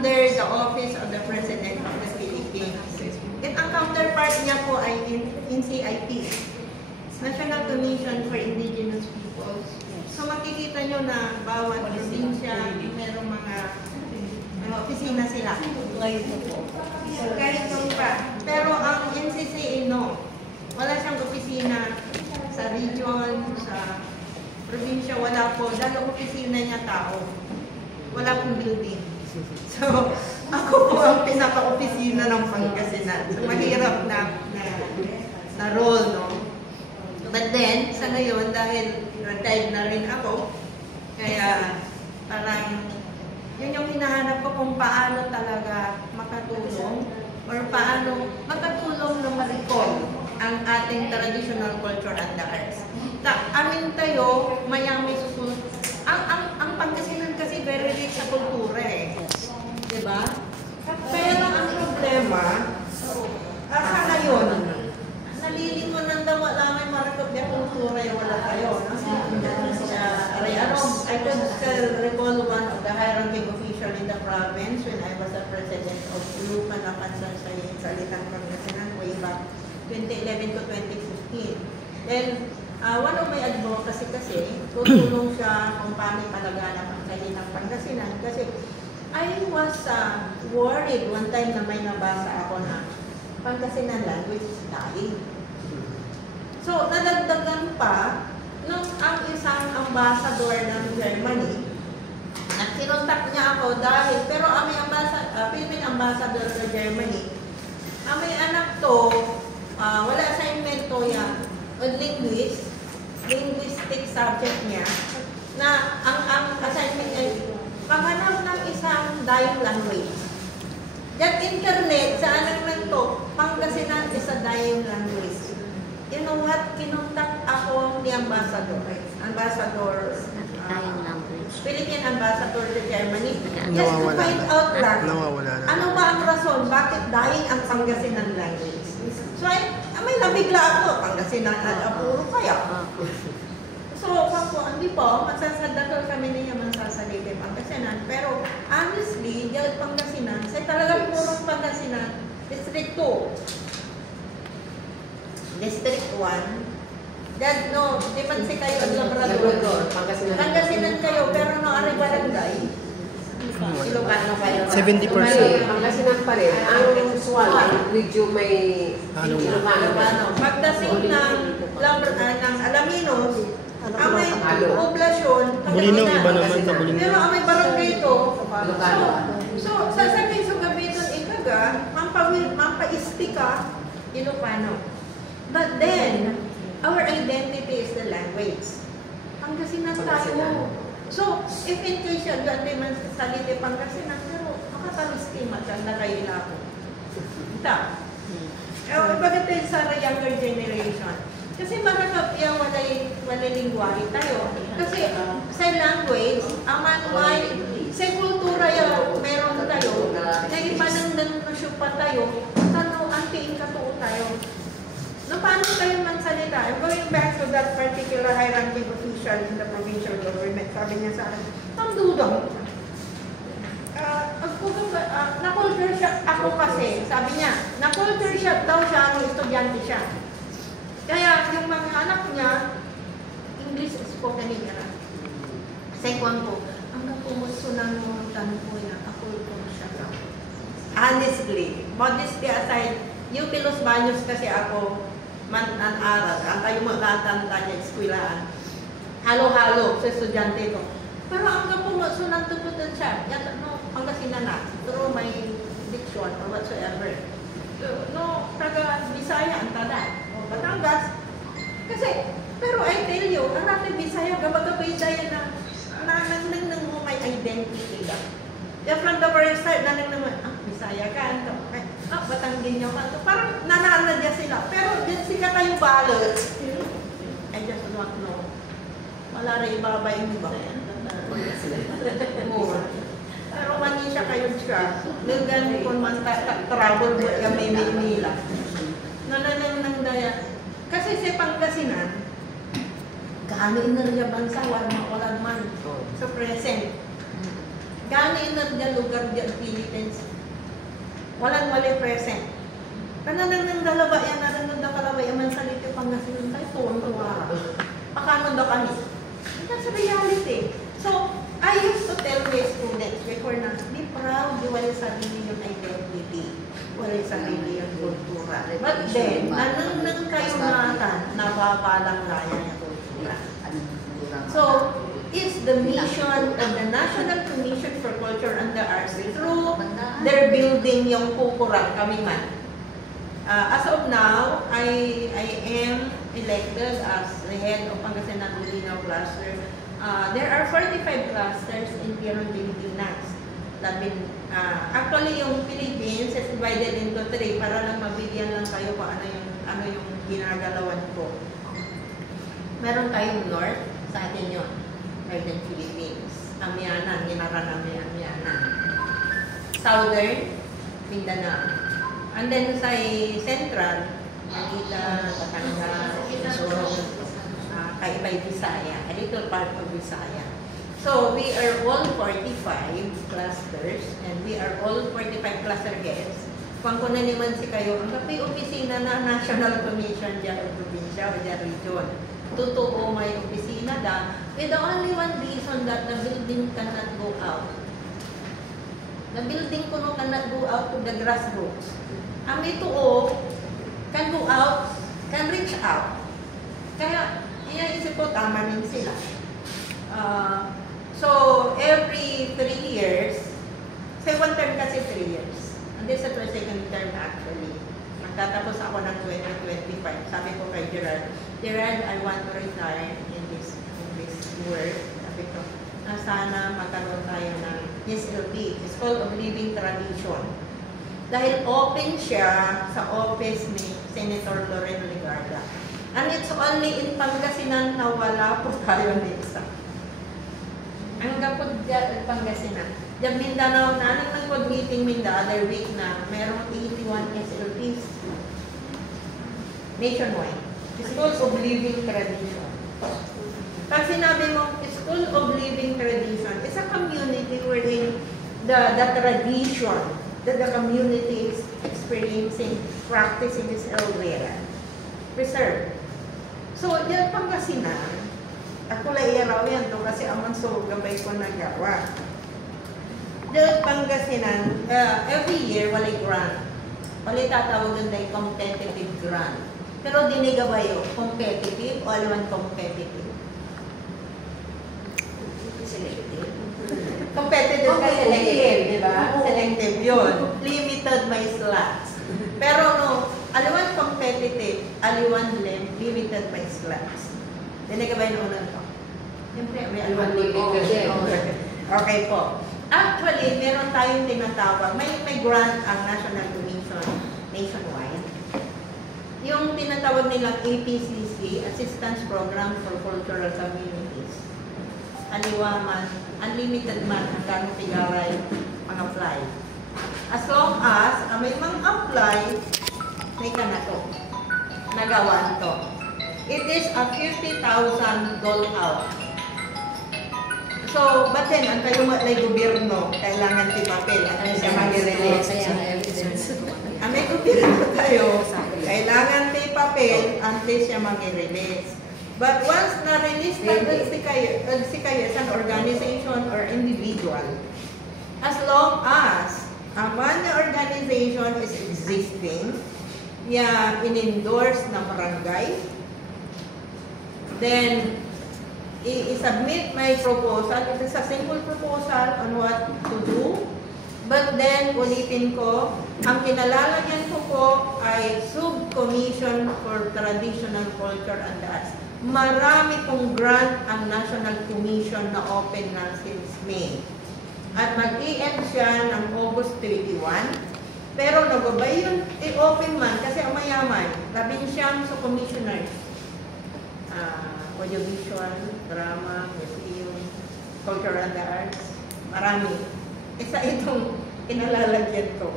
under the office of the President of the Philippines. At ang counterpart niya po ay NCIP, National Commission for Indigenous Peoples. So makikita nyo na bawat probinsya, merong mga opisina sila. Kahit nung pa. Pero ang NCCA, no. Wala siyang opisina sa region, sa probinsya, wala po. Dahil opisina niya tao. Wala pong building. So, ako po ang pinaka-opisina ng Pangasinan. So, mahirap na role, no? But then, sa ngayon, dahil retired na rin ako, kaya parang yun yung hinahanap ko kung paano talaga makatulong or paano makatulong na ma-recall ang ating traditional culture and the arts. Amin tayo, mayami school. Ang Pangasinan kasi very rich sa kultura eh. Diba? Pero ang problema, sa ngayon, nalilito ng daw wala may marakot na kultura yung wala tayo. I could still recall one of the high-ranking official in the province when I was the president of Lupa na Pansan sa Salitang Pangasinan way back 2011 to 2015. Then, one of my advocacy kasi, tutulong siya kung paano palaganap ang Salitang Pangasinan. Kasi, I was worried one time na may nabasa ako na Pangasinan language is dying. So, nadagdagan pa, nung ang isang ambassador ng Germany, nagsinuntak niya ako dahil, pero ang Philippine ambassador sa Germany, ang may anak to, wala assignment to yan, linguistic subject niya, na ang assignment ay paghanap ng isang dying language. That internet, sa anak lang to, Pangasinan is a dying language. You know what? Kinuntak ako ni Ambassador, Philippine Ambassador to Germany, just to find out lang, ano ba ang rason, bakit dying ang Pangasinan language. So, may nabigla ako, Pangasinan at Apuro kaya. So, hindi po, masasadakal kami niya masasalita Pangasinan, pero honestly, dahil Pangasinan, sa talagang purong Pangasinan, District 2, District 1, that no, di man si kayo ang Labrador. Pangasinan kayo, pero no, ari barangay. Ilocano kayo. 70%. Pangasinan pa rin. Ang usual, ang video may Ilocano. Pagdating ng Alaminos, ang may poblasyon, Bulino, iba naman sa Bulino. pero ang may barangay ito, so sasabihin sa gabi doon, ikaga, mampaisti ka, Ilocano. But then, our identity is the language. Pangasinan tayo. So, if in case yun, doon man sa salite Pangasinan, pero makatalis-tima dyan na kayo na ako. Ito. Bakit tayo sa younger generation? Kasi maranap yung walay lingwahe tayo. Kasi sa language, amanway, sa kultura yung meron tayo, na iba nang nanusyo pa tayo, tanong antiin katuo tayo. No, paano kayo mansalita? I'm going back to that particular high-ranking official in the provincial government. Sabi niya sa akin, ang dudong. Na-culture shock ako kasi. Sabi niya, na-culture shock daw siya nung estudyante siya. Kaya yung mga anak niya, English spoken niya. Second ko, ang kapumusunan mo ko niya, na-culture shock ako. Honestly, modesty aside, yung Los Baños kasi ako, man-aral, ang kayo magkatanda niya, eskwilaan. Halo-halo sa estudyante ito. Pero ang kapumusunan tuputan siya, yata, no, Pangasinan na, pero may diction or whatsoever. No, taga Bisaya ang tada, o Batangas. Kasi, pero I tell you, ang natin Bisaya, gabagabay dahil na nang mo may identity ka. Kaya from the very start, naman, Bisaya ka, ito. Batanggin niyo ka, parang nananadya sila. Pero din sila kayo balot. I just don't know. Wala rin ibabay mo ba? More. Pero mani siya kayo siya. Naggan kung man travel mo yung may Manila. Nananang daya. Kasi sa Pangasinan, gano'n na rin bansa, wala man sa present. Gani na nga lugar dyan Philippines. Walang wali present. Kananang nang dalawa yan, nananong na kalaway, aman sa lito Pangasinan tayo, tuwang-tuwa. Pakano daw kami? That's reality. So, I used to tell my students before na, be proud, wala sarili yung identity. Wala sarili yung kultura. But then, nanang kayo natin, nababalang raya yung kultura. So, it's the mission of the National Commission for Culture and the Arts through their building yung kukurang kami man. As of now, I am elected as the head of Pangasinan Linaw Cluster. There are 45 clusters in Pieron Pilipinas. Actually, yung Philippines is divided into 3 para lang mabigyan lang kayo kung ano yung ginagalawan ko. Meron tayong North, sa atin yun. Northern Philippines. Amianan, ginarana Amianan. Southern, Mindanao. And then sa Central, Manila, Batangas, Sorong, Kaibay, Visaya, a little part of Visaya. So we are all 45 clusters and we are all 45 cluster heads. Kung na naman si kayo, ang kapi opisina na National Commission dyan o probinsya o dyan region. Totoo may opisina da with the only one reason that the building cannot go out. The building kuno cannot go out to the grassroots. Ang ito can go out, can reach out. Kaya, iisip ko, tama rin sila. So, every 3 years, say one term kasi 3 years. And this is the second term actually. Magtatapos ako ng 2025. Sabi ko kay Gerard, I want to retire in this work. Sabi ko, na sana magkaroon tayo ng SLT, School of Living Tradition. Dahil open siya sa office ni Senator Loren Legarda. And it's only in Pangasinan na wala po tayo na isa. Ang kapag Pangasinan. Diyan Mindanao na, nag-meeting the other week na merong 81 SLPs nationwide. School of Living Tradition. Pag sinabi mo, School of Living Tradition, is a community wherein the tradition that the community is experiencing, practicing is elsewhere. Preserved. So, yan Pangasinan, ako lang iaraw yan to kasi aman so gabay ko nagawa. Dahil Pangasinan, every year, walay grant. Walay tatawagan na yung competitive grant. Pero dinigabay yun, competitive o alaman competitive? Selective. Competitive ka selective, di ba? Selective yun. Limited may slots. Pero no, aliwan competitive, aliwan limited may slots. Dinigabay noon na ito. Siyempre, may aliwan limited. Okay po. Actually, meron tayong tinatawag, may grant ang National Commission nationwide. Yung tinatawag nilang APCC, Assistance Program for Cultural Communities. Aliwa man, unlimited man ang ganong pigaray mag-apply. As long as may mang-apply, may ka na to. Nagawan to. It is a 50,000 dole out. So, but then, ang kayo may gobyerno, kailangan ti papel. Ano siya mag-release? Ang may gobyerno tayo, kailangan ti papel, antes siya mag-release. But once na-release na si kayo as an organization or individual, as long as one organization is existing, in-endorse ng barangay, then, i-submit my proposal. It is a simple proposal on what to do. But then, ulitin ko, ang kinalalagyan ko po ay Subcommission for Traditional Culture and the Arts. Marami pong grant ang National Commission na open na since May. At mag-i-end siya ng August 21. Pero nagabay yun, i-open man kasi ang mayaman. Labing siyang commissioners. Audiovisual, drama, museum, culture and the arts, marami. Isa itong kinalalagyan ko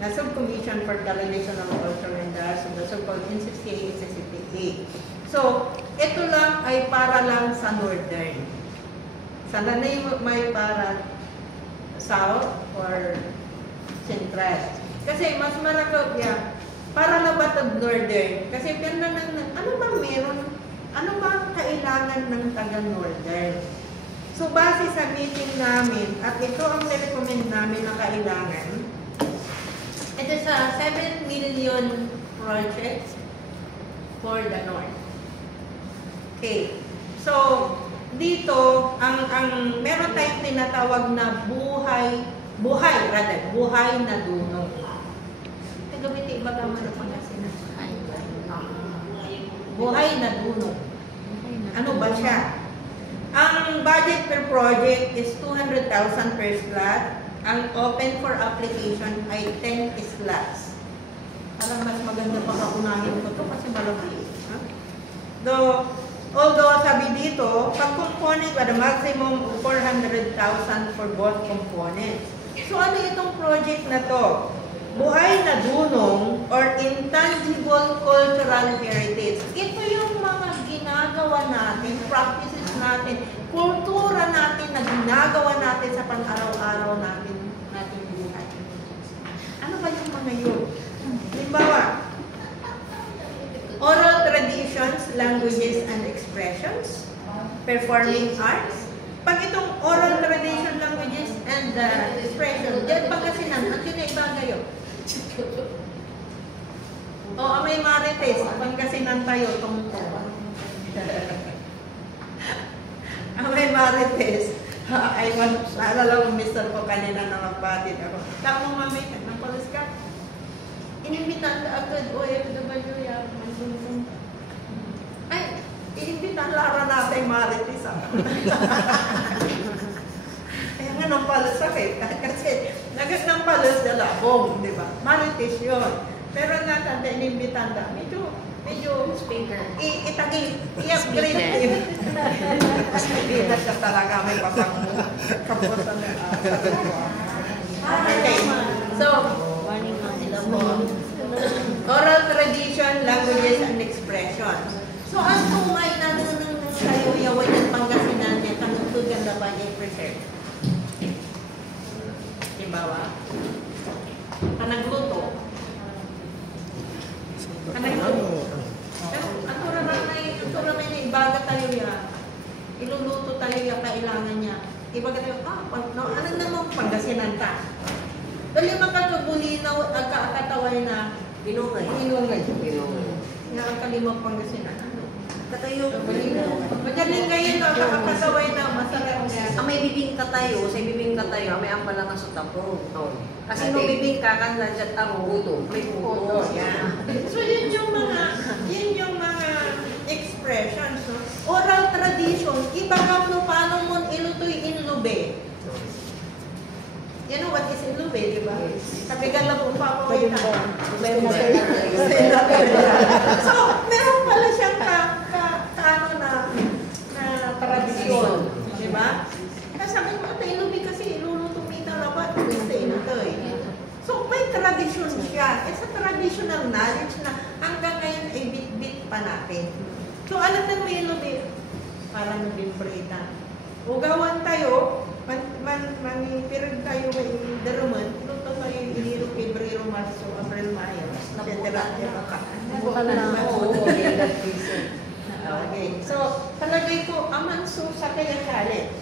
na Subcommission for Traditional Culture and the Arts, the so-called NCCA, NCCA. So, ito lang ay para lang sa Northern. Sana na may para south or central. Kasi mas marakopya para nabatag northern. Kasi ano ba meron? Ano ba kailangan ng taga-northern? So, base sa meeting namin, at ito ang recommend namin na kailangan, ito sa 7 million project for the north. Okay. So, dito, meron tayong tinatawag na buhay na dunong. Gamitin iba tama na Pangasinan. Buhay na dunong. Ano ba siya? Ang budget per project is 200,000 per slot. Ang open for application ay 10 slots. Parang mas maganda pa kaunahin ko ito kasi malaki. Although sabi dito, pag component ba, the maximum 400,000 for both components. So ano itong project na to? Buhay na dunong or intangible cultural heritage. Ito yung mga ginagawa natin, practices natin, kultura natin na ginagawa natin sa pang-araw-araw natin buhay. Ano ba yung mga yun? Halimbawa, oral traditions, languages, and expressions, performing arts. Pag itong oral tradition, languages, and expression, diyan Pangasinan, ang tinaiba kayo. O, may marites, Pangasinan tayo, tungtong. May marites. Ay, naalala mo, mister ko kanina na magbatid ako. Tama mo, mami, nang palis ka. Inimbitan ka agad, OFW, yan. Ay, inimbitan lara natin marites. Kaya nga nang palis ako eh. Kasi, nagas ng palis dala, boom, di ba? Marites yun. Pero natanda, inimbitan ka. Medyo speaker. I-upgrade him. Hindi na siya talaga may pasang kapusan na. Okay. So, oral tradition, languages, and expressions. So, ang tungay na sa'yo yawan ng Pangasinan niya, tanong-tugan na ba niya i-preserve? Dibawa? Kanagluto. Ang tura na ibaga tayo yan. Iluluto tayo yung kailangan niya. Ibaga tayo, ano namang Pangasinan ta? Dali makakabulinaw at kakataway na Binungay. Nga ang kalimang Pangasinan. Katayo. Magaling kayo na kakataway na masarap niya. Ang may bibing ka tayo, sa bibing ka tayo, may ampala nga sa tapo. Kasi nung bibing ka, kan nandiyan ang buto. May buto. So yun yung mga expressions. No? Oral tradition, iba nga mo paano mo ilutoy inlube. You know what is inlube, di ba? Kapigan lang po pa ako. So, meron pala siyang tradisyon. Di ba? Kaya sabi mo, inlube kasi ilulutong mita labat. So, may tradisyon siya. It's a traditional knowledge na hanggang ngayon ay bit-bit pa natin. So, alam na mo ilube, parang nabimbrita. Ugawan tayo, manipirag tayo may daruman, luto tayo iniro Pebrero, Marso, Abril, Mayo, etc. Okay. So, palagay ko, amanso sa kaya challenge.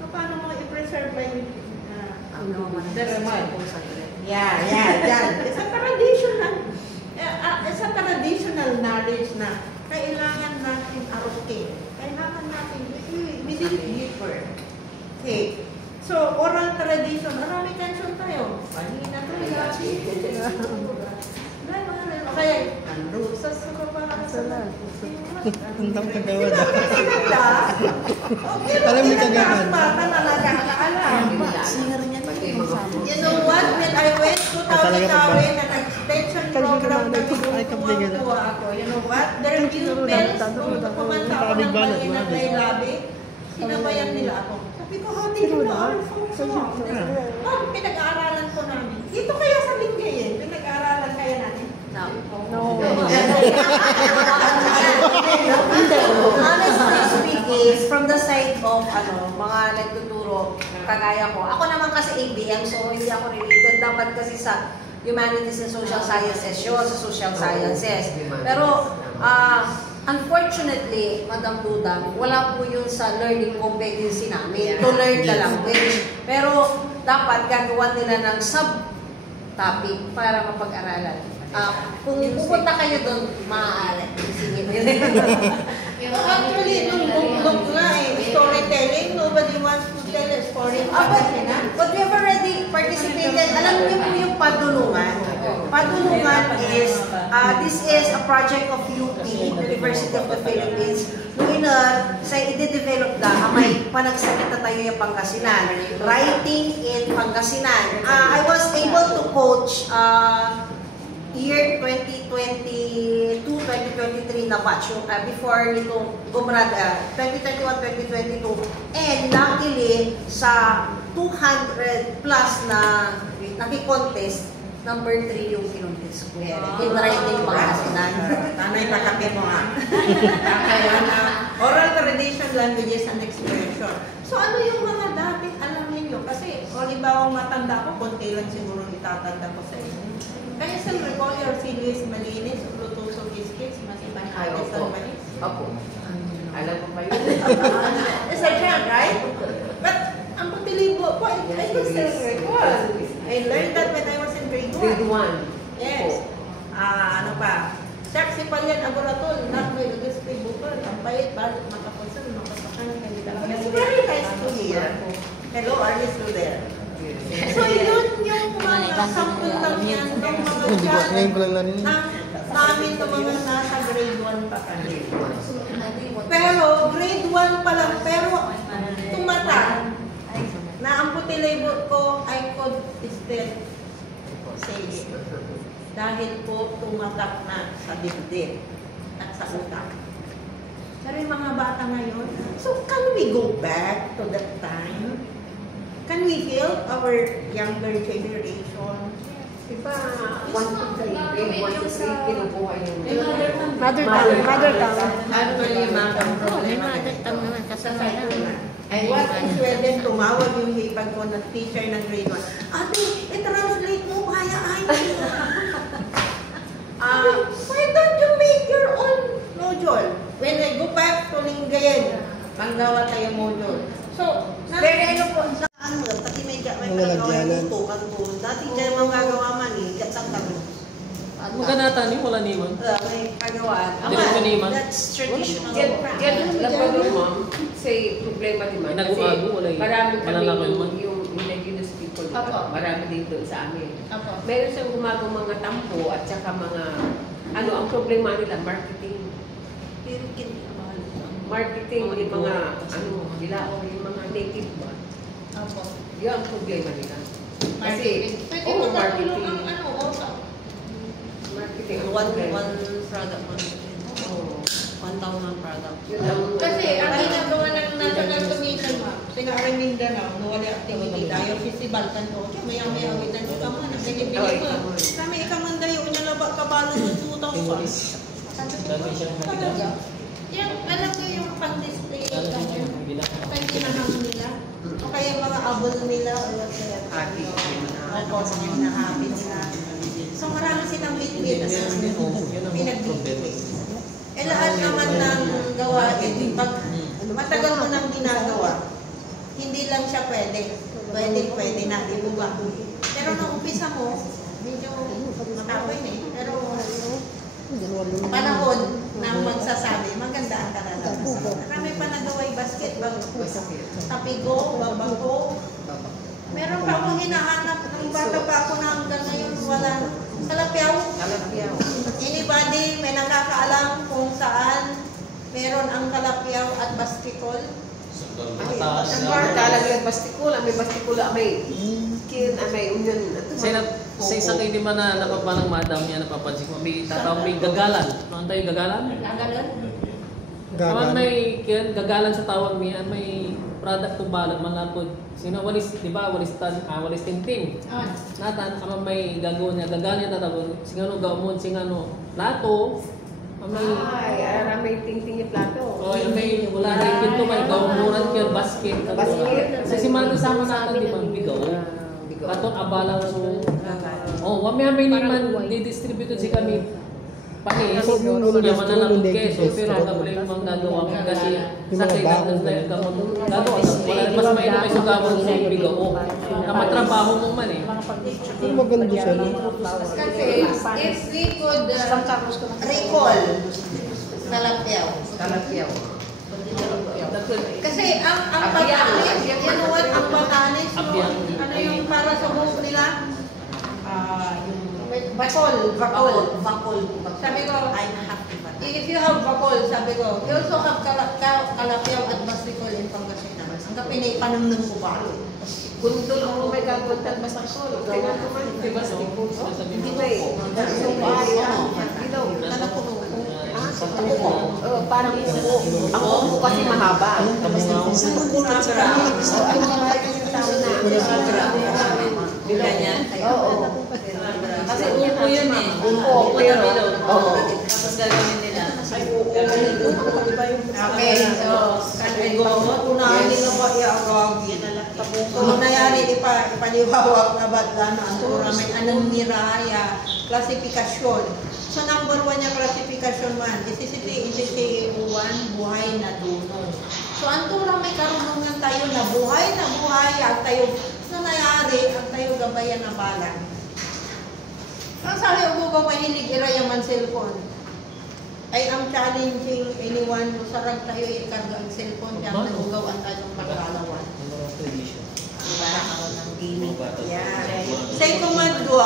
So, paano mo i-preserve ba yung daruman? Yan. It's a traditional knowledge na kailangan natin arukin. Kailangan natin deeper. Okay. So, oral tradition. Marami tension tayo. Panina tayo. Kaya, andusas sa kapakasalan. Puntang kagawad. Alam mo kagawan. You know what? When I went to Tawi-Tawi, nag-extension program kami kuha ako. You know what? There are pupils kung kumanta ako ng Balina Play Labi. Sinabayan nila ako. Sabi ko, how did you know our folk song? Pinag-aaralan ko namin. Dito kaya sa Lingayen, pinag-aaralan kaya natin? No. Honestly speaking, is from the side of mga nagtuturo kagaya ko. Ako naman kasi ABM, so hindi ako related. Dapat kasi sa humanities and social sciences yun, sa social sciences. Pero, unfortunately, Madam Dudang, wala po yun sa learning competency namin to learn the language. Pero, dapat gagawa nila ng sub-topic para mapag-aralan. Kung pupunta kayo doon, maaari. Sige. Actually, nung book nga storytelling, nobody wants to tell a story. But we have already participated. Alam niyo po yung padulungan. Padulungan is, this is a project of UP, University of the Philippines. Nung i-develop na, may panagsalita tayo yung Pangasinan. Writing in Pangasinan. I was able to coach year 2022-2023 na batch, before nitong gumrada, 2021-2022, and luckily sa 200 plus na naki-contest, number 3 yung kinontes ko. In writing Pangasinan. Tanay pakape mo Kaya na oral tradition, languages, and expression. So ano yung mga dating alam ninyo? Kasi, halimbawa matanda ko, konti lang siguro itatanda ko sa inyo. Kaya sa recall your Silis Malinis, Lutuso Biscuits, Masibang Ate San Manis? Opo. Alam ko pa yun. It's a trend, right? But, ang pagtilibo ko, I can still recall. I learned that when I was in grade 1. Grade 1. Yes. Ano pa? Chef si Palyan Agoratol, not my Lugis Bukol. Ang bait, balik, makapasan, makapakan, hindi talaga. It's very nice to hear. Hello, are you still there? So yun yung mga sample lang yan ng mga Ngayon ko lang narinig. namin ng mga nasa grade 1 pa kami. Pero grade 1 pa lang, pero tumatak na ang putilibot ko, I could still say it. Dahil po tumatak na sa dibdib at sa utak. Pero yung mga bata ngayon, so can we go back to that time? Can we help our younger generation? Diba, 1 to 3, grade 1 to 3, kinukuha yung Mother tongue. Actually, mga problema naman kasama na. And what is pwedeng tumawag yung hipag ko na teacher ng grade 1? Ate, i-translate mo kaya ay. Why don't you make your own module? When I go back to Lingayen, panggawa tayo module. So, Pero ano po, pati may pinagawa yung tukan po. Dati dyan mga gagawa man gatsang kami. Maganda ni wala ni man. May pagawaan. Hindi ko niman. That's traditional. Yan lang pa rin, ma'am. Say, problema din man. Kasi Nag-uago, wala yun. marami kami Malalaki naman. yung indigenous people. Apo. Marami din doon sa amin. Apo. Meron siyang gumagawa mga tampo at saka mga, ang problema nila, marketing. Marketing, yung mga, yung mga native ba? Apo. Yan ang problema nila. Kasi, Pwede oo, mo katulong marketing. ang otak. Marketing ang One problema. product, Oo. 1,000 product. Yun ang, Kasi ang ginagawa ng National Commission, Singa Mindanao, no wala activity tayo, festival kan to. Maya awitan ko kamo na binibili mo. Kami ikaman dayo unya laba kabalo ng tutong pa. Talaga. Yung alam ko yung pang-display pang-kinahang nila. O kaya mga abol nila o whatever. Happy. Opo, na happy nila. So marami silang bitbit na pinagbibigay. Eh lahat naman ng gawain, pag matagal mo nang ginagawa, hindi lang siya pwede. Pwede na, di mo ba? Pero nung umpisa mo, medyo matapoy na eh. Pero panahon na magsasabi, maganda ang kalalabasan. Marami pa nagaway basketball, tapigo, babako. Meron pa akong hinahanap, nung bata pa ako na hanggang ngayon, wala. Kalapyaw. Anybody, may nakakaalam kung saan meron ang kalapyaw at basketball? Ang talaga yung bastikula, may bastikula, may kin, may union. Sa isang hindi man na napapanang madam niya, napapansin ko, may tatawag may gagalan. Ano tayo gagalan? Gagalan? Kaman may gagalan sa tawag niya, may product to balat manapod. Sino walis, di ba? Walis tinting. Natan, ama may gagawin niya, gagalan niya tatawag. Singano gamon, singano lato. Ay, may tingting yung plato. Oh, yung may wala na yung pinto may gawmuran kaya basket. Kasi si Mando sama natin di ba bigaw. Katon abala so. Oh, wami may naman di-distributed si kami. Panis, yaman na lang keso, pero kabulay mo mang nagawa mo kasi sa kailangan na gamon gagawa wala mas may may sugamon sa bigaw. Namatrabaho mo man eh. Pero maganda siya, no? Kasi if we could recall Talapyaw. Kasi ang Batanes, you know what, ang Batanes, ano yung para sa buhok nila? Bakol. Sabi ko, if you have bakol, sabi ko, you also have Talapyaw at Basticol in Pangasinan. Ang kapinay panamnam ko ba? Kundol ang may kaguntan mas ako. Kaya naman, di ba sa tipo? Hindi ba eh. Parang upo. Ang upo kasi mahaba. Kulot siya. Ganyan? Oo. Kasi upo yun eh. Upo, pero. Tapos gagawin nila. Okay, so, unahan nila ba i-arog? So, nangyari, ipaliwawak na batla na antura, may anong niraya, klasifikasyon. So, number 1 niya klasifikasyon 1, ICCA 1, buhay na dunong. So, antura may karunungan tayo na buhay, ang tayo, so nangyari, ang tayo gabayan na balang. Ang sabi ko ba mahilig irayaman cellphone? I am challenging anyone kung sarag tayo ikarga ang cellphone kaya nagugawan tayong pagkalawan. Diba? Yeah. Say command 2,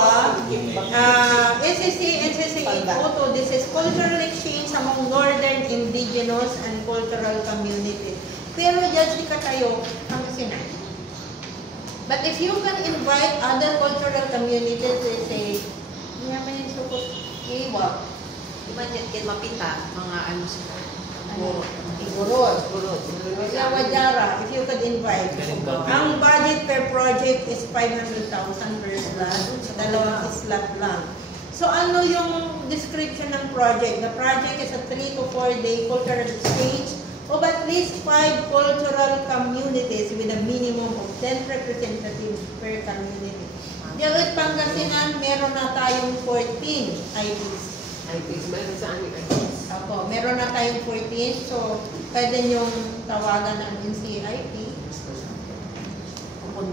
SCC and CCA photo, this is cultural exchange among northern indigenous and cultural communities. Pero dyan ka tayo, ang Sinai. But if you can invite other cultural communities, they say, niya may sukot, iwa. Diba dyan mapita, mga ano sila? Igurot. Wajara, if you could invite. Ang budget per project is 500,000 per slot. Dalawang slot lang. So ano yung description ng project? The project is a 3 to 4 day cultural exchange of at least 5 cultural communities with a minimum of 10 representatives per community. Diyawit Pangasinan, meron na tayong 14 IPs. Meron sa amin Opo, meron na tayong 14, so pwede niyong tawagan ng NCIP.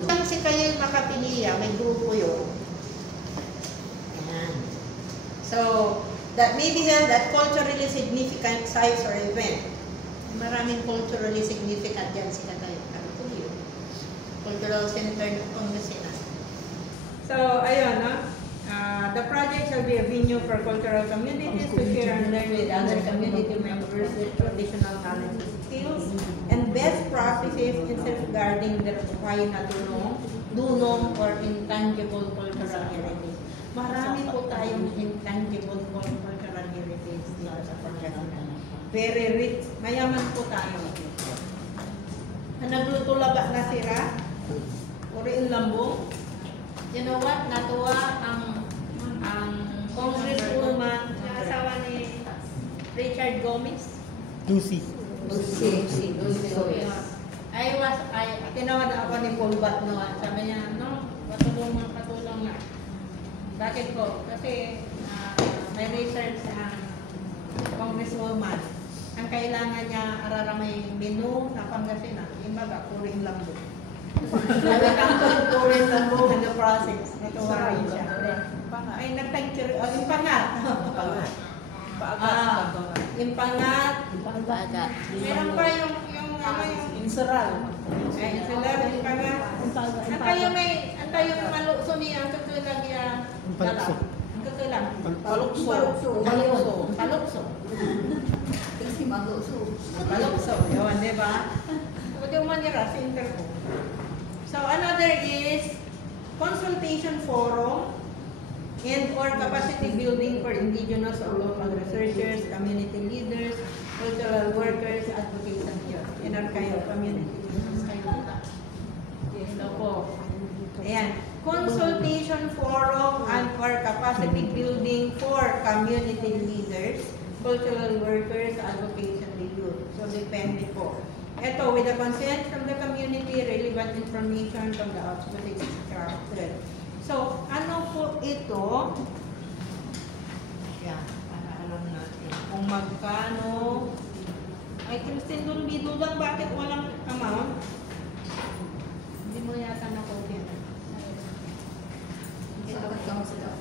Kasi kayo makapiliya, may grupo yun. Ayan. So, that maybe then that culturally significant sites or event. Maraming culturally significant yan sila tayo. Cultural Center ng Pangasinan. So, ayun, no? The project shall be a venue for cultural communities to share and learn with other community members with traditional knowledge and skills and best practices in safeguarding their buhay na dunong or intangible cultural heritage. Marami po tayong intangible cultural heritage dito sa Pangasinan. Very rich. Mayaman po tayo. Naglutulaba na sira. Uriin lambong. You know what? Natuwa ang Congresswoman, asawa ni Richard Gomez. Lucy. Tinawad ako ni Paul Bat noon. Sabi niya, no, patulong na. Bakit ko? Kasi may research sa Congresswoman. Ang kailangan niya araramay menu na Pangasinan. Imbaga, puring lambo. Nagkakang puring lambo in the process. Natuwa rin siya. Ay, nag-thank you. Yung pangat. Yung pangat. Meron pa yung Inseral. insular, yung pangat. Ang kayo yung malukso niya, ang katulang yan. Palukso. Ang katulang. Palukso. Palukso. Yun, di ba? Huwag yung manira sa interview. So, another is consultation forum and or capacity building for indigenous or local researchers, community leaders, cultural workers, advocates, and youth. Yan kayo, community leaders kayo. Ito po. Ayan. Consultation forum and or capacity building for community leaders, cultural workers, advocates, and the youth. So, depende po. Ito, with the consent from the community, relevant information from the outputting extracted. So, ano po ito? Yan, para alam natin kung magkano. Ay, Christine, doon bidulang, bakit walang amount? Hindi mo yata na-copy na. Ito, ay, inagat lang sila.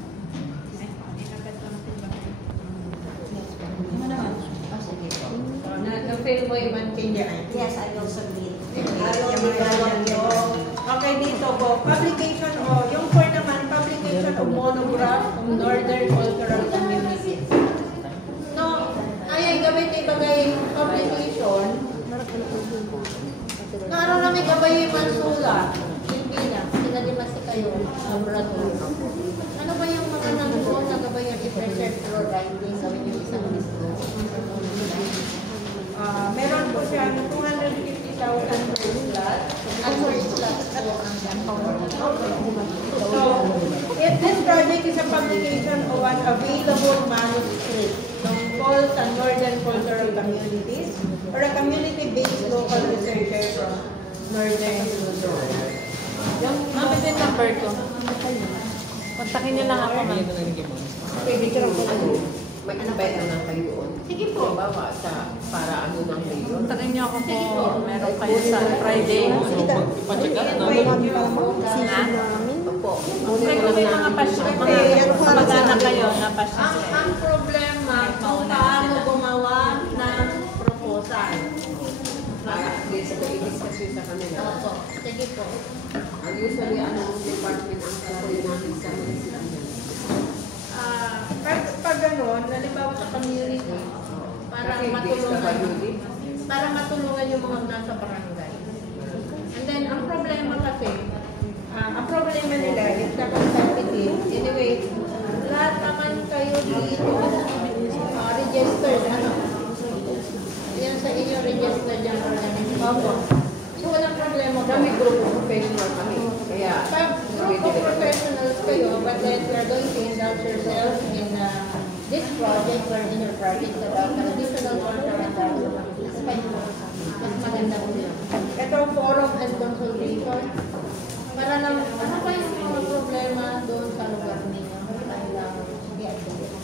Ano naman? Sige po. Na-fail mo yung kanya. Yes, I will submit. Okay, dito po. Publication o, yung for naman, publication of monograph of Northern Cultural Community. No, ay gawin kay bagay publication. Naroon namin gabay yung mansula. Hindi na. Sinalimas kayo. Obrador. Ano ba yung mga nangulo na gabay yung i-preserve for writing? Gawin yung isang list. Meron po siya 250,000 per slot. Ang first slot po ang So, if this project is a publication of an available manuscript from calls and Northern Cultural Communities or a community-based local researcher from Northern Luzon. Mami din number ko. Kontakin niyo lang ako, ma'am. May invite na lang kayo doon. Sige po. Bawa sa para ano lang kayo. Kontakin niyo ako po. Meron kayo sa Friday. Ipacheck out na. Opo. Check ko may mga mag-anak kayo na pasyon. Ang problema kung paano gumawa ng proposal. I-discuss yun sa kanila. Opo. Sige po. Usually, anong department ang sasayin namin sa municipality? Pag gano'n, halimbawa sa community, para matulungan yung mga nasa barangay. And then, ang problema kasi, ang problema nila is the competitive. Anyway, lahat naman kayo dito registered, ano? Yan sa inyo registered yung organization. Opo. So, walang problema. Kami group of professional kami. Kaya, Pag group of professionals kayo, but then you are going to indulge yourself in this project or in your project about traditional culture and mas maganda po yun. Ito, forum and consultation. Para lang, ano pa yung mga problema doon sa lugar ninyo? Kailangan i-address.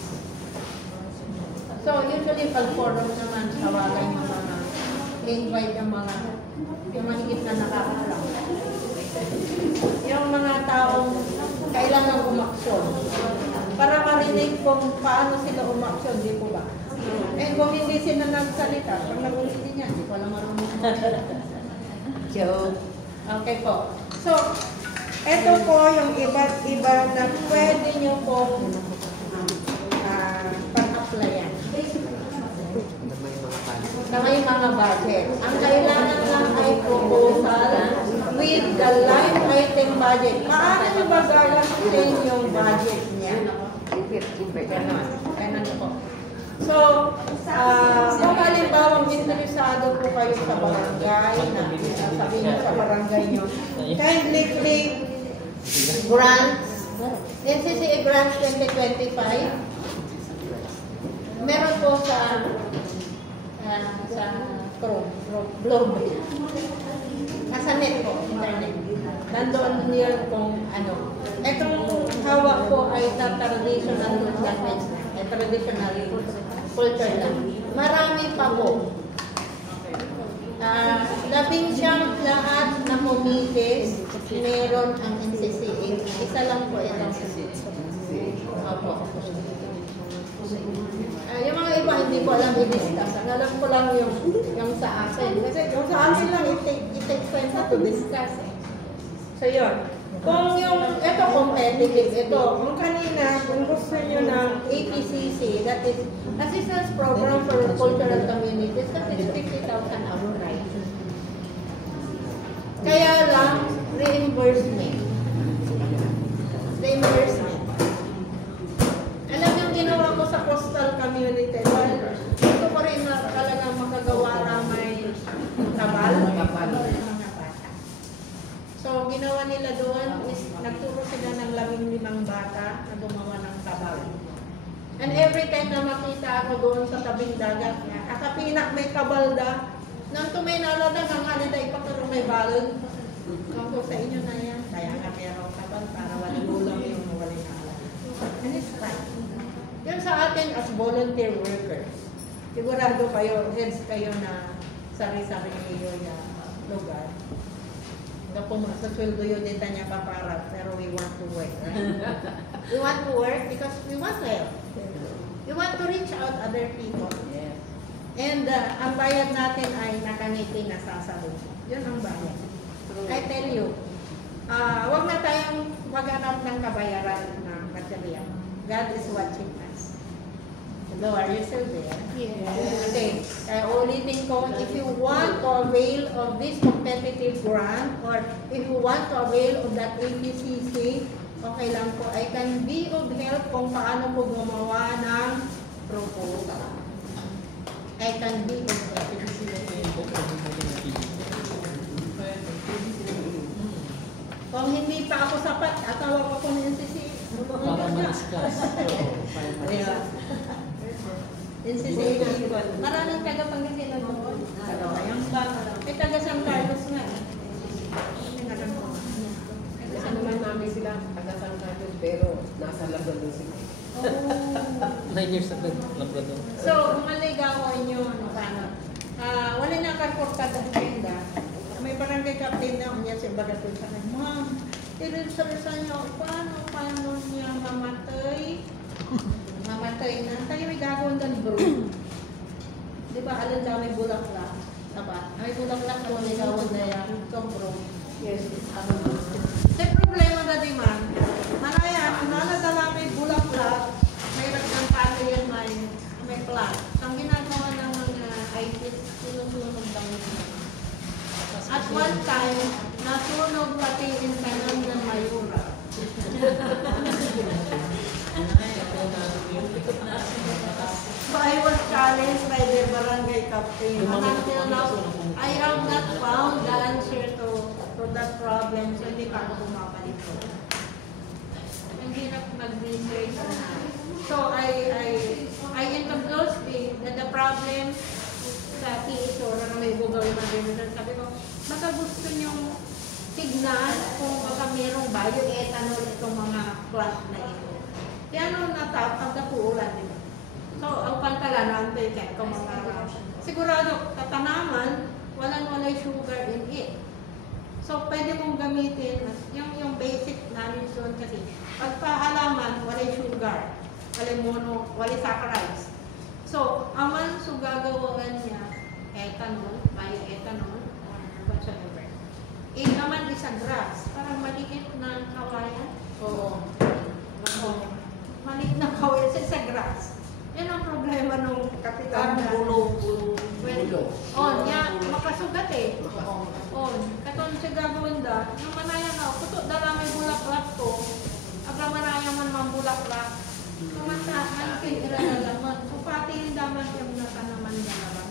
So, usually pag forum naman, tawagan yung mga invite yung mahigit na nakakalang. Yung mga taong kailangan umaksyon. Para marinig kung paano sila umaksyon, di po ba? Eh, kung hindi sila nagsalita, pag nagulitin niya, di ko alam marunong. Joke. Okay po. So, ito po yung iba't iba na pwede nyo po pag-applyan. Na may mga budget. Ang kailangan lang ay proposal with the line item budget. Paano nyo ba gagastusin yung budget niya? Ganon po. So, kung halimbawa interesado po kayo sa barangay, na sabihin nyo sa barangay nyo, kindly click grants, NCCA Grants 2025. Meron po sa Globe. Nasa net po, internet. Nandoon niyo kung ano. Itong hawak po ay sa traditional language na. Traditional culture lang. Marami pa po. 19 lahat na committees, meron ang NCCA. Isa lang po itong Opo. Yung mga iba hindi ko alam i-discuss. Ang alam ko lang yung sa akin. Kasi yung sa akin lang, it takes time to discuss eh. So yun. Kung yung, ito competitive, ito, kung kanina, kung gusto nyo ng APCC, that is Assistance Program for Cultural Communities, that is 50,000 outright. Kaya lang, reimbursement. Alam yung ginawa ko sa coastal community, well, gusto ko rin na talagang makagawa na may tabal. So, ginawa nila doon is nagturo sila ng 15 bata na gumawa ng tabal. And every time na makita ako doon sa tabing dagat niya, akapinak may kabalda, nang tuminala na mga nila ipaturo may balon. Kung sa inyo na yan, kaya nga meron kabal para walang ulam yung walang alam. And it's fine. Yun sa atin as volunteer workers. Sigurado kayo, heads kayo na sari-sari niyo yung lugar. Sa sweldo yun dito niya paparat, pero we want to work, right? We want to work because we want to help. We want to reach out other people. And ang bayad natin ay nakangiti na sasalub. Yun ang bayad. I tell you, wag na tayong maghanap ng kabayaran ng material. God is watching us. Hello, are you still there? Yes. Okay. Ulitin ko, if you want to avail of this competitive grant or if you want to avail of that APCC, okay lang po, I can be of help kung paano po gumawa ng proposal. I can be of help. Kung hindi pa ako sapat, atawag ako ng NCC. Para ma-discuss. NCC, maraming taga-Pangasinan doon. May taga San Carlos nga. Kasi naman namin sila taga San Carlos pero nasa Labrador sila. 9 years agad, Labrador. So, maligawan nyo, paano? Wala na karportad ang tenda. May barangay captain na niya si Bagatol sa akin, Ma'am, i-reserve niyo, paano niya mamatay? Mamatay na. Tayo may gagawin ng brew. Di ba, alam daw may bulaklak. Taba? May bulaklak na maligawan na yan. Itong brew. Yes. Sa problema na di man, manaya, ang naladala may bulaklak, may nagkantado yan may plant. Ang ginagawa ng mga ITs, sinusunog lang yun. At one time, nasunog pati yung kanon ng Mayura. So I was challenged by the barangay captain. And until now, I have not found the answer to that problem. So hindi pa ako bumabalik ko. Ang hirap mag-research. So I introduced the problem sa TSO na may gagawin mag-research. Sabi ko, baka gusto niyong tignan kung baka mayroong bioethanol itong mga plant na ito. Kaya nung natapag na puulan nila. So, ang pantalan natin kung mga sigurado katanaman, walang sugar in it. So, pwede mong gamitin yung basic knowledge doon kasi pagpahalaman, walay sugar, walay saccharides. So, aman so gagawin niya ethanol, bioethanol, or whatsoever. Naman is a grass, parang maliit na kawayan. Oo. Maliit na kawayan sa grass. Yan ang problema nung kapitan na. Bulo. Niya, makasugat eh. Katong siya gagawin da, nung manayang ako, kuto dala may bulaklak ko, aga manayang man mambulaklak, kumantahan kay iralalaman. So pati yung daman yung natanaman dalaman.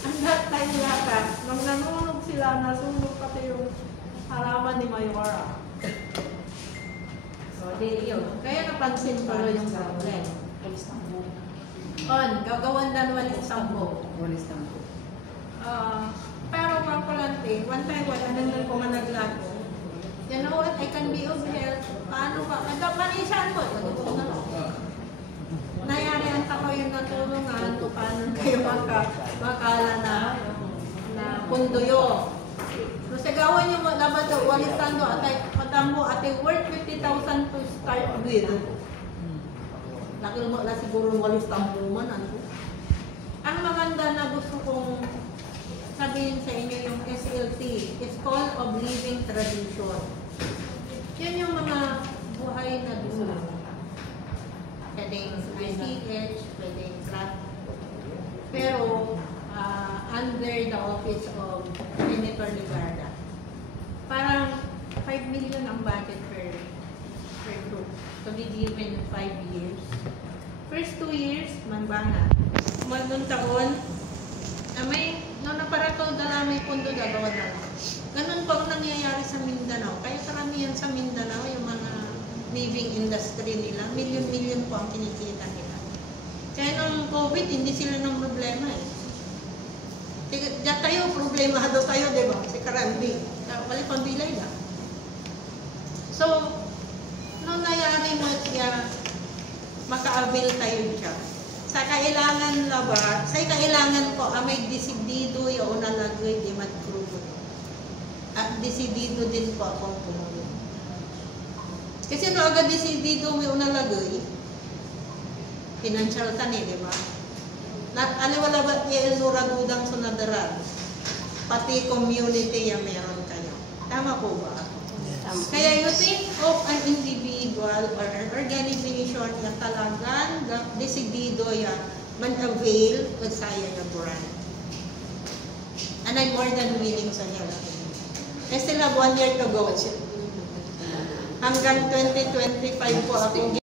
Ang lahat tayo yata, nung nanunog sila, nasunog pati yung halaman ni Mayora. So, yun. Kaya napansin ko yung problem. Gagawan na naman yung sambo. Pero kalkulante, one time, anong ko man naglago. You know what, I can be of help. Paano ba? Manisan mo. Nayarihan ako yung natulungan kung paano kayo makala na punduyo. So, sigawan nyo mo dapat walitando at matambo at worth 50,000 to start with. Nakil mo na siguro walis tambuman. Ang maganda na gusto kong sabihin sa inyo yung SLT, School of Living Tradition. Yan yung mga buhay na dulo. Pwedeng ICH, pwedeng CLAT. Pero under the office of Senator Ligarda. Parang 5 million ang budget per group. To be given 5 years. First 2 years, manbana. Magdong taon, noong naparato dala may pundo gagawa na. Ganun po ang nangyayari sa Mindanao. Kaya karamihan sa Mindanao, yung mga weaving industry nila, million-million po ang kinikita nila. Kaya nung COVID, hindi sila ng problema eh. Diyan tayo, problemado tayo, di ba? Si Karandi. Balik pang bilay na. So, nung nangyari mo siya, maka-avail tayo siya. Sa kailangan na ba, sa kailangan ko, may desidido yung nalagay di magkrugo. At desidido din po akong pumunod. Kasi no agad desidido may unalagay, financial tani, di ba? Aliwala ba ielnura dudang sunadaran? Pati community yung meron kayo. Tama po ba? Kaya you think of an individual or an organization na talagang desidido yan man-avail with saya na brand. And I'm more than willing sa help. I still have 1 year to go. Hanggang 2025 po ako